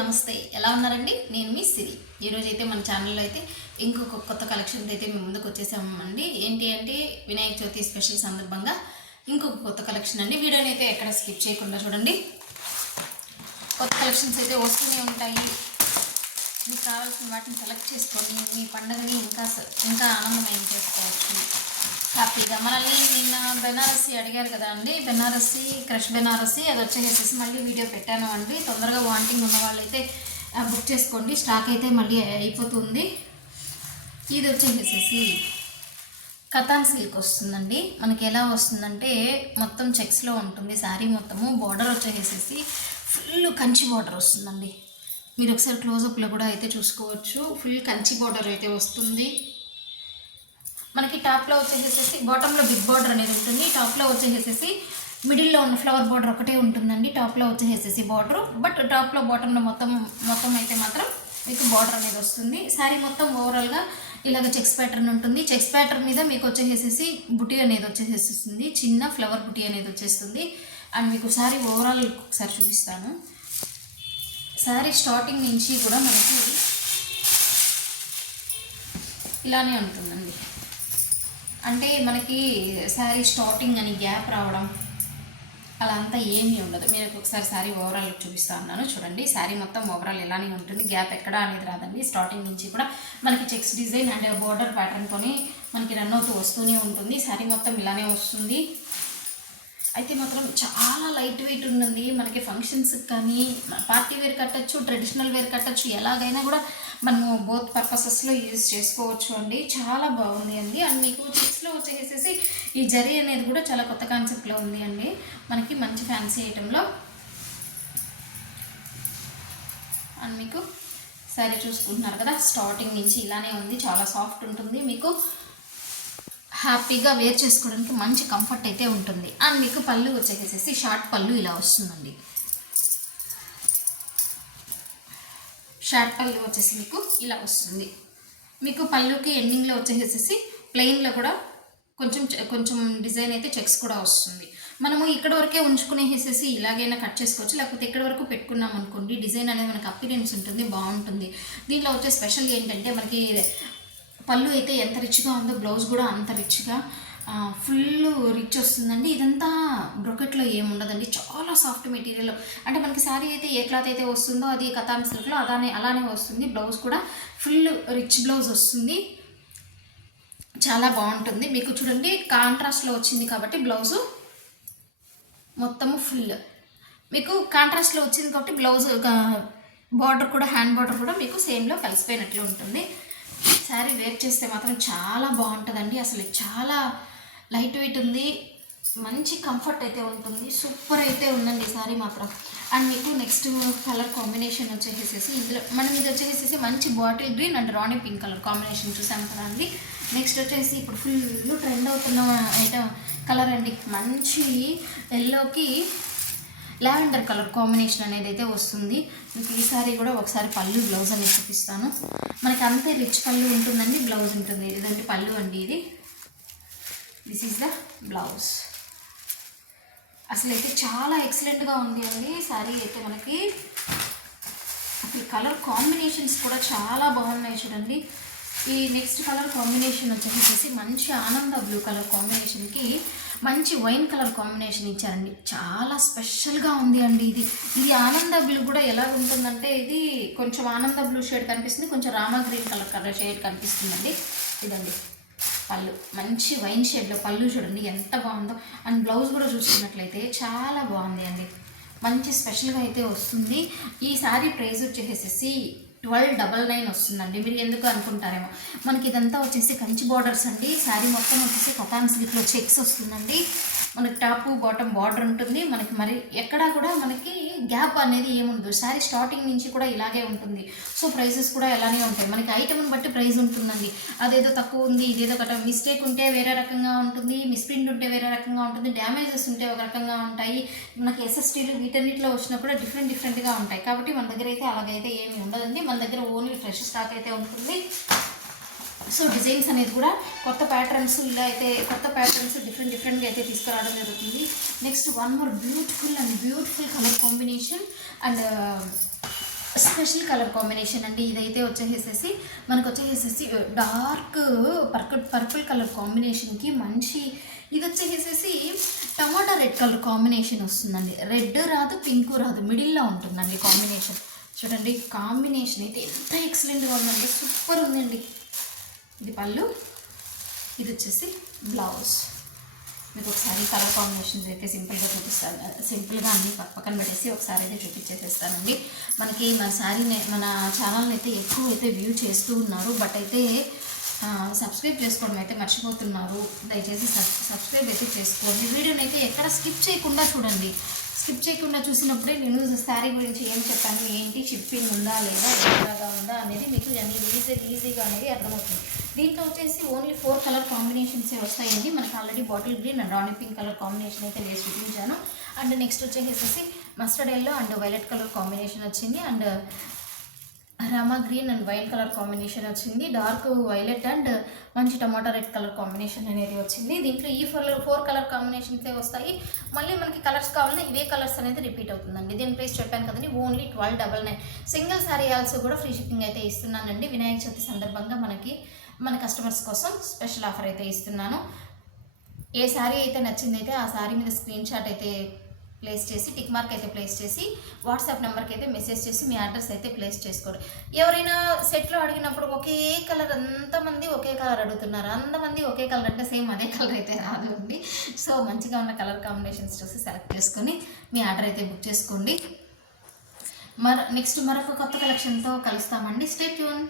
నమస్తే, ఎలా ఉన్నారండి? నేను మీ సిరి. ఈరోజు అయితే మన ఛానల్లో అయితే ఇంకొక కొత్త కలెక్షన్ అయితే మేము ముందుకు వచ్చేసామండి. ఏంటి అంటే వినాయక చవితి స్పెషల్ సందర్భంగా ఇంకొక కొత్త కలెక్షన్ అండి. వీడియోని అయితే ఎక్కడ స్కిప్ చేయకుండా చూడండి. కొత్త కలెక్షన్స్ అయితే వస్తూనే ఉంటాయి. మీకు కావాల్సిన వాటిని సెలెక్ట్ చేసుకొని మీ పండుగని ఇంకా ఆనందమయం చేసుకోవచ్చు హ్యాపీగా. మనల్ని నిన్న బెనారసి అడిగారు కదా అండి, బెనారసి క్రష్ బెనారసి అది వచ్చేసేసి మళ్ళీ వీడియో పెట్టాను అండి. తొందరగా వాంటింగ్ ఉన్న వాళ్ళైతే బుక్ చేసుకోండి, స్టాక్ అయితే మళ్ళీ అయిపోతుంది. ఇది వచ్చేసేసి కతాన్ సిల్క్ వస్తుందండి. మనకి ఎలా వస్తుందంటే మొత్తం చెక్స్లో ఉంటుంది శారీ మొత్తము. బార్డర్ వచ్చేసేసి ఫుల్ కంచి బార్డర్ వస్తుందండి. మీరు ఒకసారి క్లోజప్లో కూడా అయితే చూసుకోవచ్చు. ఫుల్ కంచి బార్డర్ అయితే వస్తుంది. మనకి టాప్లో వచ్చేసేసి బాటంలో బిగ్ బార్డర్ అనేది ఉంటుంది. టాప్లో వచ్చేసేసి మిడిల్లో ఉన్న ఫ్లవర్ బార్డర్ ఒకటే ఉంటుందండి. టాప్లో వచ్చేసేసి బార్డర్, బట్ టాప్లో బాటంలో మొత్తం అయితే మాత్రం మీకు బార్డర్ అనేది వస్తుంది. శారీ మొత్తం ఓవరాల్గా ఇలాగ చెక్స్ ప్యాటర్న్ ఉంటుంది. చెక్స్ ప్యాటర్న్ మీద మీకు వచ్చేసేసి బుటీ అనేది వచ్చేసేస్తుంది, చిన్న ఫ్లవర్ బుటీ అనేది వచ్చేస్తుంది. అండ్ మీకు శారీ ఓవరాల్ ఒకసారి చూపిస్తాను. శారీ స్టార్టింగ్ నుంచి కూడా మనకి ఇలానే ఉంటుందండి. అంటే మనకి శారీ స్టార్టింగ్ అని గ్యాప్ రావడం అలా అంతా ఏమీ ఉండదు. మీరు ఒకసారి శారీ ఓవరాల్ చూపిస్తా ఉన్నాను చూడండి. శారీ మొత్తం ఓవరాల్ ఇలానే ఉంటుంది, గ్యాప్ ఎక్కడా అనేది రాదండి. స్టార్టింగ్ నుంచి కూడా మనకి చెక్స్ డిజైన్ అండ్ బోర్డర్ ప్యాటర్న్తోనే మనకి రన్ అవుతూ వస్తూనే ఉంటుంది. శారీ మొత్తం ఇలానే వస్తుంది. అయితే మాత్రం చాలా లైట్ వెయిట్ ఉంటుంది. మనకి ఫంక్షన్స్కి కానీ పార్టీ వేర్ కట్టచ్చు, ట్రెడిషనల్ వేర్ కట్టచ్చు, ఎలాగైనా కూడా మనము బోత్ పర్పసెస్లో యూజ్ చేసుకోవచ్చు అండి. చాలా బాగుంది అండి. అండ్ మీకు చెక్స్లో వచ్చేసేసి ఈ జరీ అనేది కూడా చాలా కొత్త కాన్సెప్ట్లో ఉంది అండి. మనకి మంచి ఫ్యాన్సీ ఐటెంలో. అండ్ మీకు శారీ చూసుకుంటున్నారు కదా, స్టార్టింగ్ నుంచి ఇలానే ఉంది. చాలా సాఫ్ట్ ఉంటుంది, మీకు హ్యాపీగా వేర్ చేసుకోవడానికి మంచి కంఫర్ట్ అయితే ఉంటుంది. అండ్ మీకు పళ్ళు వచ్చేసేసి షార్ట్ పళ్ళు ఇలా వస్తుందండి. షార్ట్ పళ్ళు వచ్చేసి మీకు ఇలా వస్తుంది. మీకు పళ్ళుకి ఎండింగ్లో వచ్చేసేసి ప్లెయిన్లో కూడా కొంచెం డిజైన్ అయితే చెక్స్ కూడా వస్తుంది. మనము ఇక్కడ వరకే ఉంచుకునేసేసి ఇలాగైనా కట్ చేసుకోవచ్చు, లేకపోతే ఇక్కడ వరకు పెట్టుకున్నాం అనుకోండి, డిజైన్ అనేది మనకు అపీరెన్స్ ఉంటుంది, బాగుంటుంది. దీంట్లో వచ్చే స్పెషల్ ఏంటంటే మనకి పళ్ళు అయితే ఎంత రిచ్గా ఉందో బ్లౌజ్ కూడా అంత రిచ్గా ఫుల్ రిచ్ వస్తుందండి. ఇదంతా బ్రొకెట్లో ఏముండదండి, చాలా సాఫ్ట్ మెటీరియల్. అంటే మనకి శారీ అయితే ఏ క్లాత్ అయితే వస్తుందో అది కతాన్ సిల్క్లో అలానే వస్తుంది. బ్లౌజ్ కూడా ఫుల్ రిచ్ బ్లౌజ్ వస్తుంది, చాలా బాగుంటుంది. మీకు చూడండి కాంట్రాస్ట్లో వచ్చింది కాబట్టి బ్లౌజు మొత్తము ఫుల్ మీకు కాంట్రాస్ట్లో వచ్చింది కాబట్టి బ్లౌజ్ బార్డర్ కూడా హ్యాండ్ బార్డర్ కూడా మీకు సేమ్లో కలిసిపోయినట్లు ఉంటుంది. శారీ వేర్ చేస్తే మాత్రం చాలా బాగుంటుందండి. అసలు చాలా లైట్ వెయిట్ ఉంది, మంచి కంఫర్ట్ అయితే ఉంటుంది. సూపర్ అయితే ఉందండి శారీ మాత్రం. అండ్ మీకు నెక్స్ట్ కలర్ కాంబినేషన్ వచ్చేసేసి ఇందులో మనం ఇది వచ్చేసేసి మంచి బాటిల్ గ్రీన్ అండ్ రాణి పింక్ కలర్ కాంబినేషన్ చూసాం కదా అండి. నెక్స్ట్ వచ్చేసి ఇప్పుడు ఫుల్ ట్రెండ్ అవుతున్న ఐటమ్ కలర్ అండి. మంచి ఎల్లోకి లావెండర్ కలర్ కాంబినేషన్ అనేది అయితే వస్తుంది. మీకు ఈ సారీ కూడా ఒకసారి పళ్ళు బ్లౌజ్ అనేది చూపిస్తాను. మనకి అంతే రిచ్ పళ్ళు ఉంటుందండి, బ్లౌజ్ ఉంటుంది. ఇదంటే పళ్ళు అండి, ఇది దిస్ ఈజ్ ద బ్లౌజ్. అసలు అయితే చాలా ఎక్సలెంట్గా ఉంది అండి శారీ అయితే. మనకి అసలు కలర్ కాంబినేషన్స్ కూడా చాలా బాగున్నాయి చూడండి. ఈ నెక్స్ట్ కలర్ కాంబినేషన్ వచ్చేసి మంచి ఆనంద బ్లూ కలర్ కాంబినేషన్కి మంచి వైన్ కలర్ కాంబినేషన్ ఇచ్చారండి. చాలా స్పెషల్గా ఉంది అండి. ఇది ఆనంద బ్లూ కూడా ఎలా ఉంటుందంటే ఇది కొంచెం ఆనంద బ్లూ షేడ్ కనిపిస్తుంది, కొంచెం రామా గ్రీన్ కలర్ షేడ్ కనిపిస్తుందండి. ఇదండి పళ్ళు, మంచి వైన్ షేడ్లో పళ్ళు చూడండి ఎంత బాగుందో. అండ్ బ్లౌజ్ కూడా చూసుకున్నట్లయితే చాలా బాగుంది అండి, మంచి స్పెషల్గా అయితే వస్తుంది. ఈ శారీ ప్రైస్ వచ్చేసేసి 1299 వస్తుందండి. మీరు ఎందుకు అనుకుంటారేమో, మనకి ఇదంతా వచ్చేసి కంచి బార్డర్స్ అండి. శారీ మొత్తం వచ్చేసి కతాన్ సిల్క్లో చెక్స్ వస్తుందండి. మనకి టాపు బాటమ్ బార్డర్ ఉంటుంది. మనకి మరి ఎక్కడా కూడా మనకి గ్యాప్ అనేది ఏముండదు. శారీ స్టార్టింగ్ నుంచి కూడా ఇలాగే ఉంటుంది. సో ప్రైసెస్ కూడా ఇలానే ఉంటాయి. మనకి ఐటమ్ని బట్టి ప్రైస్ ఉంటుందండి. అదేదో తక్కువ ఉంది, ఇదేదో కట్ట మిస్టేక్ ఉంటే వేరే రకంగా ఉంటుంది, మిస్ప్రింట్ ఉంటే వేరే రకంగా ఉంటుంది, డ్యామేజెస్ ఉంటే ఒక రకంగా ఉంటాయి. మనకి ఎస్ఎస్టీలు వీటన్నిటిలో వచ్చినా కూడా డిఫరెంట్గా ఉంటాయి. కాబట్టి మన దగ్గర అయితే అలాగైతే ఏమీ ఉండదండి. మన దగ్గర ఓన్లీ ఫ్రెష్ స్టాక్ అయితే ఉంటుంది. సో డిజైన్స్ అనేది కూడా కొత్త ప్యాటర్న్స్ ఇలా అయితే కొత్త ప్యాటర్న్స్ డిఫరెంట్గా అయితే తీసుకురావడం జరుగుతుంది. Next one more beautiful colour combination and special colour combination అండి. ఇదైతే వచ్చేసేసి మనకు వచ్చేసేసి డార్క్ పర్పుల్ కలర్ కాంబినేషన్కి మంచి, ఇది వచ్చేసేసి టమాటా రెడ్ కలర్ కాంబినేషన్ వస్తుందండి. రెడ్ రాదు, పింక్ రాదు, మిడిల్లో ఉంటుందండి కాంబినేషన్. చూడండి కాంబినేషన్ అయితే ఎంత ఎక్సలెంట్గా ఉందండి, సూపర్ ఉందండి. ఇది పళ్ళు, ఇది వచ్చేసి బ్లౌజ్. మీకు ఒకసారి కలర్ కాంబినేషన్స్ అయితే సింపుల్గా చూపిస్తాను, సింపుల్గా అన్నీ పక్కన పెట్టేసి ఒకసారి అయితే చూపించేసేస్తానండి. మనకి మన శారీని, మన ఛానల్ని అయితే ఎక్కువ అయితే వ్యూ చేస్తూ ఉన్నారు, బట్ అయితే సబ్స్క్రైబ్ చేసుకోవడం అయితే మర్చిపోతున్నారు. దయచేసి సబ్స్క్రైబ్ అయితే చేసుకోండి. వీడియోని అయితే ఎక్కడ స్కిప్ చేయకుండా చూడండి. స్కిప్ చేయకుండా చూసినప్పుడే నేను శారీ గురించి ఏం చెప్పాను, ఏంటి షిప్పింగ్ ఉందా లేదా, ఎలాగా ఉందా అనేది మీకు ఈజీగా అనేది అర్థమవుతుంది. దీంట్లో వచ్చేసి ఓన్లీ 4 కలర్ కాంబినేషన్సే వస్తాయండి. మనకు ఆల్రెడీ బాటిల్ గ్రీన్ అండ్ రాణి పింక్ కలర్ కాంబినేషన్ అయితే నేను చూపించాను. అండ్ నెక్స్ట్ వచ్చేసి mustard yellow and violet colour combination వచ్చింది. అండ్ రామా green and white colour combination వచ్చింది. డార్క్ వైలెట్ అండ్ మంచి టమాటా రెడ్ కలర్ కాంబినేషన్ అనేది వచ్చింది. దీంట్లో ఈ 4 కలర్ కాంబినేషన్సే వస్తాయి. మళ్ళీ మనకి కలర్స్ కావాలన్నా ఇవే కలర్స్ అనేది రిపీట్ అవుతుందండి. దీని ప్రైస్ చెప్పాను కదండి, ఓన్లీ 1299. సింగిల్ శారీ ఆల్సో కూడా ఫ్రీ షిప్పింగ్ అయితే ఇస్తున్నానండి. వినాయక చవితి సందర్భంగా మన కస్టమర్స్ కోసం స్పెషల్ ఆఫర్ అయితే ఇస్తున్నాను. ఏ శారీ అయితే నచ్చిందైతే ఆ శారీ మీద స్క్రీన్ షాట్ అయితే ప్లేస్ చేసి, టిక్ మార్క్ అయితే ప్లేస్ చేసి, వాట్సాప్ నెంబర్కి అయితే మెసేజ్ చేసి మీ అడ్రస్ అయితే ప్లేస్ చేసుకోరు. ఎవరైనా సెట్లో అడిగినప్పుడు ఒకే కలర్, అంతమంది ఒకే కలర్ అడుగుతున్నారు, అంతమంది ఒకే కలర్ అంటే సేమ్ అదే కలర్ అయితే రాదు అండి. సో మంచిగా ఉన్న కలర్ కాంబినేషన్స్ చూసి సెలెక్ట్ చేసుకొని మీ ఆర్డర్ అయితే బుక్ చేసుకోండి. నెక్స్ట్ మరొక కొత్త కలెక్షన్తో కలుస్తామండి. Stay tune.